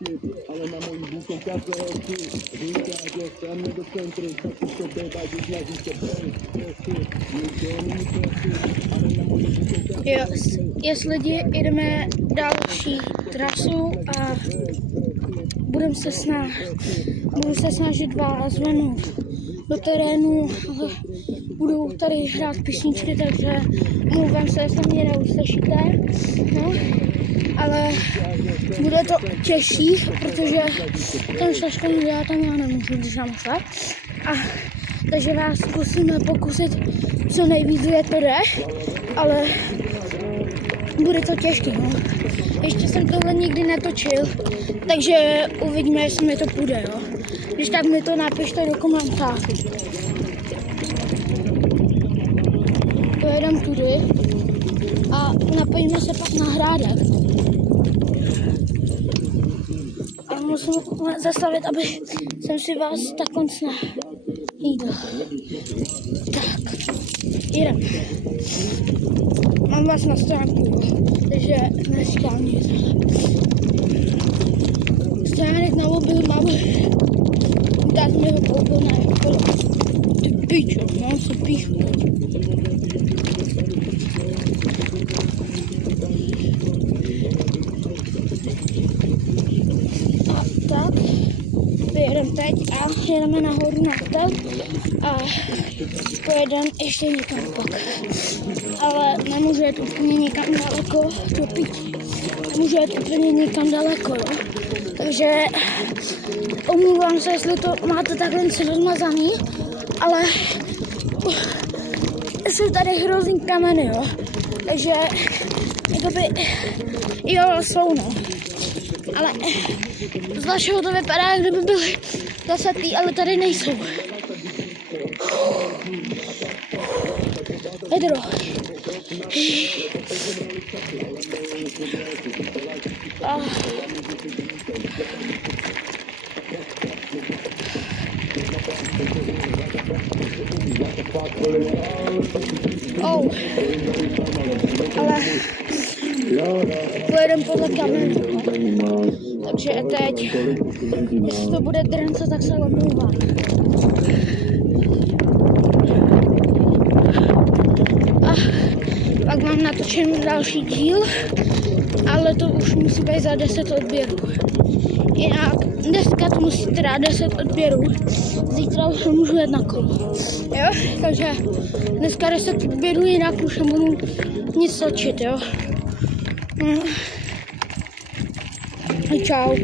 Jo, lidi, jdeme další trasu a budu se snažit vás venout do terénu, budu tady hrát písničky, takže mluvám se, jestli mě neuslyšíte, no, ale bude to těžší, protože ten šaškan já tam nemůžu, když mám se. Takže vás zkusíme pokusit co nejvíc, je to jde, ale bude to těžké, no. Ještě jsem tohle nikdy netočil, takže uvidíme, jestli mi to půjde, jo. Když tak mi to napište do komentářů. Pojedeme tudy a napojíme se pak na hrádek. A musím zastavit, aby jsem si vás tak konc nejídl. Tak, jdem. Mám vás na stránku, takže neříkám nic. Stránek na mobil mám, tak mi ho koupil na jako ty pičo, mám se píšu. A tak, vyjedeme teď a jedeme nahoru na hotel a pojedeme ještě někam pak. Ale nemůžu jet úplně někam daleko, to pít. Nemůžu jet úplně někam daleko, jo. Takže omlouvám se, jestli to máte takhle rozmazaný, ale jsou tady hrozný kameny, jo. Takže jakoby, jo, jsou, no. Ale z vašeho to vypadá, jak kdyby byly zasatý, ale tady nejsou. Hedro. Oh. Ale pojedeme podle kamenů, no. Takže teď, jestli to bude drnce, tak se omlouvám. A pak mám natočený další díl, ale to už musí být za 10 odběrů. Jinak dneska to musí teda 10 odběrů, zítra už můžu jet na kolo. Jo, takže dneska 10 odběrů, jinak už nebudu nic točit, jo. Čau.